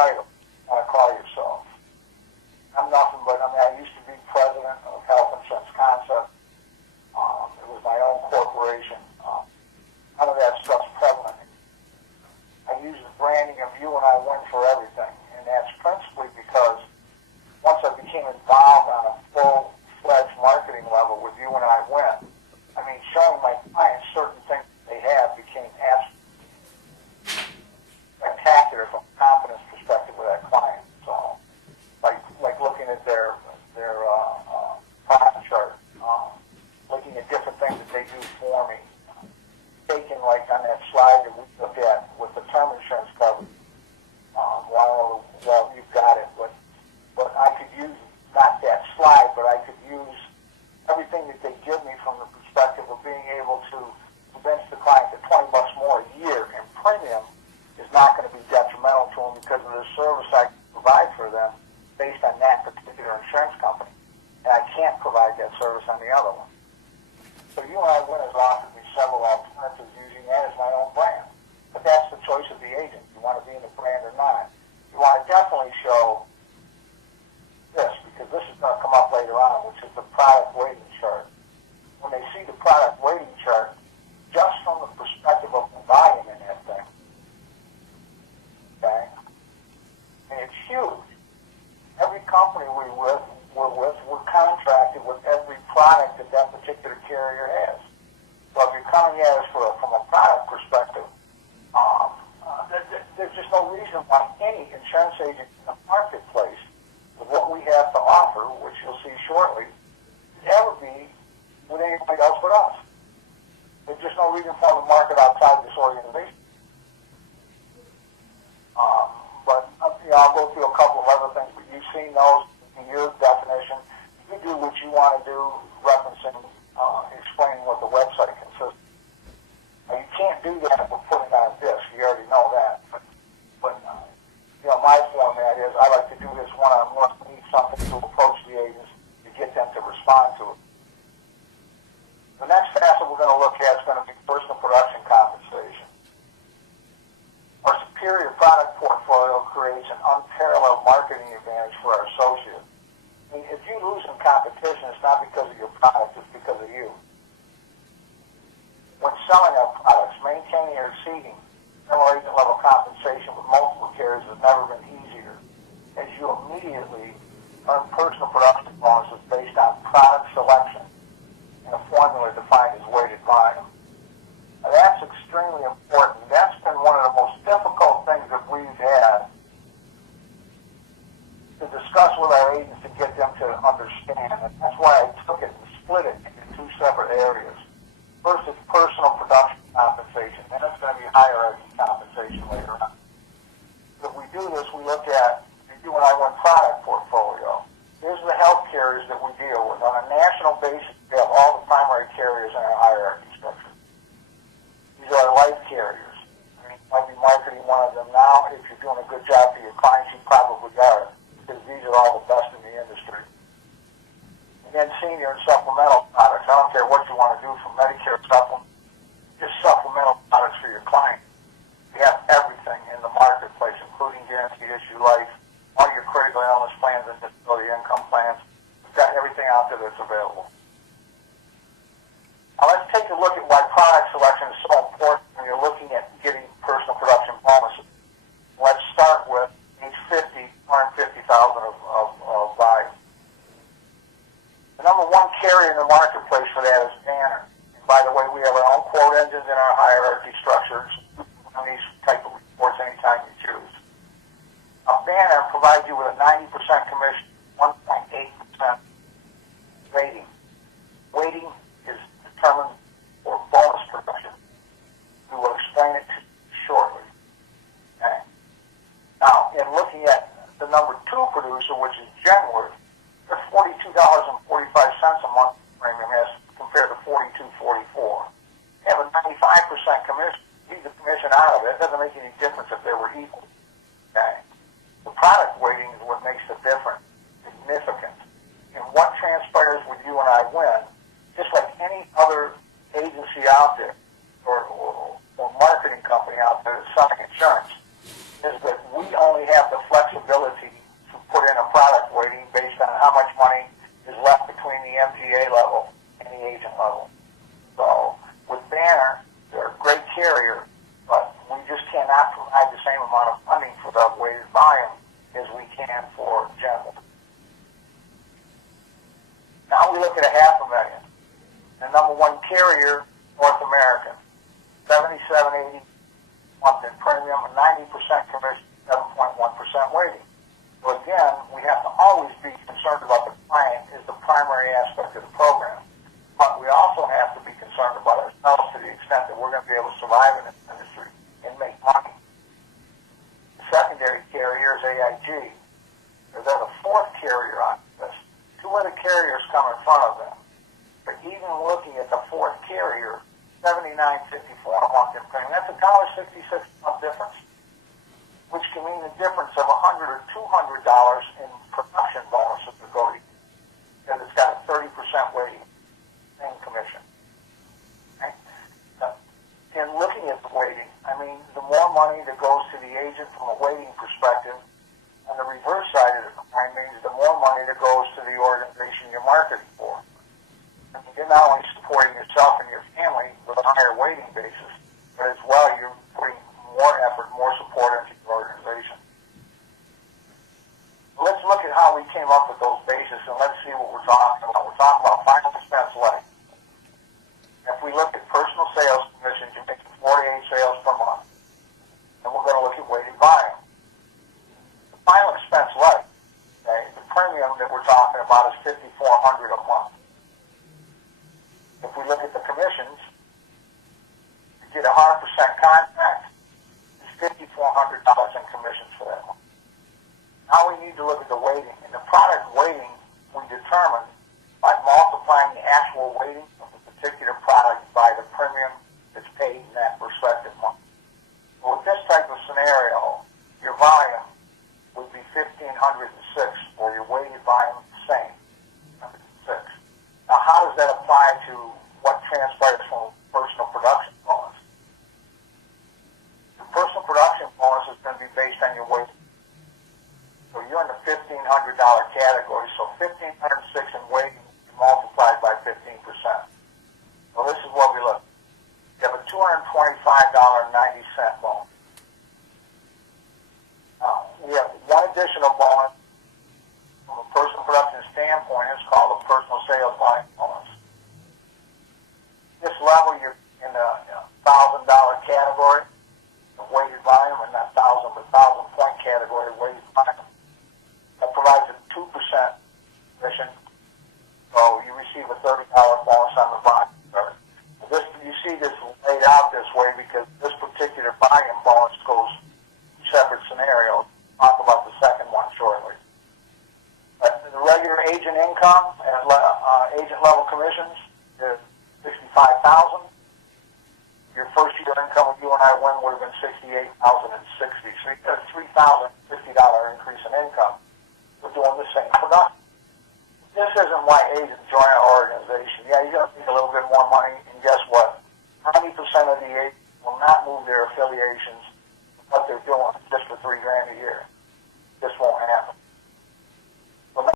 title you want to call yourself. I'm nothing but, I used to be president of Health Insurance Concept. It was my own corporation. None of that stuff's prevalent. I use the branding of You and I Win for everything, and that's principally because once I became involved on a full-fledged marketing level with You and I Win, showing my clients certain things they have became absolutely spectacular from a confidence perspective with that client. So, like looking at their profit chart, looking at different things that they do for me, taking like on that slide that we looked at with the term insurance coverage. Well, you've got it, but I could use not that slide, but I could use everything that they give me from the perspective of being able to convince the client that $20 more a year in premium is not going to be detrimental to them because of the service I can provide for them based on that particular insurance company. And I can't provide that service on the other one. So You and I Win has offered me several alternatives using that as my own brand. But that's the choice of the agent. You want to be in the brand or not. You want to definitely show this, because this is going to come up later on, which is the product weighting chart. When they see the product weighting chart, just from the perspective of the volume in that thing, okay, and it's huge. Every company we're contracted with every product that that particular carrier has. So if you're coming at us from a product perspective, there's just no reason why any insurance agent in the marketplace, with what we have to offer, which you'll see shortly, would ever be with anybody else but us. There's just no reason for them to market outside this organization. But I'll go through a couple of other things, but you've seen those in your definition. You do what you want to do, referencing, explaining what the website consists of. Now, you can't do that with putting on a disc. You already know that. But my format is I like to do this one-on-one. We need something to approach the agents to get them to respond to it. The next facet we're going to look at is going to be personal production compensation. Our superior product portfolio creates an unparalleled marketing advantage for our associates. If you lose in competition, it's not because of your product, it's because of you. When selling our products, maintaining or exceeding general agent level compensation with multiple carriers has never been easier, as you immediately earn personal production bonuses based on product selection and a formula defined as weighted volume. Now, that's extremely important. That's been one of the most difficult things that we've had to discuss with our agents to get them to understand. And that's why I took it and split it into two separate areas. First is personal production compensation, then it's going to be hierarchy compensation later on. If we do this, we look at the You and I Win product portfolio. Here's the health carriers that we deal with. On a national basis, we have all the primary carriers in our hierarchy structure. These are our life carriers. You might be marketing one of them now. If you're doing a good job for your clients, you probably are, because these are all the best in the industry. And then senior and supplemental products. I don't care what you want to do from Medicare supplement, just supplemental products for your client. We have everything in the marketplace, including guaranteed issue life, all your critical illness plans and disability income plans. We've got everything out there that's available. Now let's take a look at why product selection is so important when you're looking at getting personal production bonuses. Let's start with age 50, $150,000 of value. The number one carrier in the marketplace for that is Banner. And by the way, we have our own quote engines in our hierarchy structures on these type of reports anytime you choose. A Banner provides you with a 90% commission, 1.8% rating. Weighting is determined for bonus production. We will explain it shortly. Okay. Now, in looking at the number two producer, which is Genworth, they're $42.45 a month premium as compared to $42.44. They have a 95% commission. Leave the commission out of it. It doesn't make any difference if they were equal. Okay. The product weighting is what makes the difference significant. And what transpires with You and I Win, just like any other agency out there or marketing company out there that's selling insurance, is that we only have the flexibility to put in a product weighting based on how much money is left between the MGA level and the agent level. So with Banner, they're a great carrier, but we just cannot provide the same amount of funding for the weighted volume as we can for General. Now we look at $500,000. The number one carrier, North American, 77.80 month in premium, 90% commission, 7.1% weighting. So again, we have to always be concerned about the client is the primary aspect of the program. But we also have to be concerned about ourselves to the extent that we're going to be able to survive in this industry and make money. The secondary carrier is AIG. They're the fourth carrier on this. Two other carriers come in front of them. But even looking at the fourth carrier, $79.54 a month in premium, that's $1.66 a month difference, which can mean the difference of $100 or $200 in production bonuses to go to, because it's got a 30% weighting in commission. Okay? In looking at the weighting, I mean, the more money that goes to the agent from a weighting perspective, on the reverse side of the coin means the more money that goes to the organization you're marketing for. And you're not only supporting yourself and your family with a higher weighting basis, but as well you're putting more effort, more support into your organization. Let's look at how we came up with those bases, and let's see what we're talking about. We're talking about final expense leg. If we look at personal sales commissions, you're making 48 sales per month. And we're going to look at weighted volume. The final expense leg, okay, the premium that we're talking about is $5,400 a month. If we look at the commissions, you get a 100% contract, it's $5,400 in commissions for that month. Now we need to look at the weighting. And the product weighting we determine by multiplying the actual weighting of the particular product by the premium that's paid in that respective month. So with this type of scenario, your volume would be 1,506, or your weighted volume the same, 106. Now, how does that apply to what transpires from personal production bonus? The personal production bonus is going to be based on your weight. So you're in the $1,500 category, so 1,506 in weighting multiplied by 15%. So this is what we look. You have a $225.90 bonus. Now, we have one additional bonus from a personal production standpoint. It's called a personal sales volume bonus. This level, you're in the $1,000 category of weighted volume, and not 1,000, but 1,000-point category of weighted volume. That provides a 2% commission, so you receive a $30 bonus on the volume. You see this laid out this way because this particular volume bonus goes separate scenarios. I'll talk about the second one shortly. But the regular agent income and agent level commissions is $65,000. Your first year income with you and I win would have been $68,060. So you get a $3,050 increase in income. We're doing the same production. This isn't why agents join our organization. Yeah, you got to make a little bit more money, and guess what? 90% of the agents will not move their affiliations, what they're doing, just for $3,000 a year. This won't happen.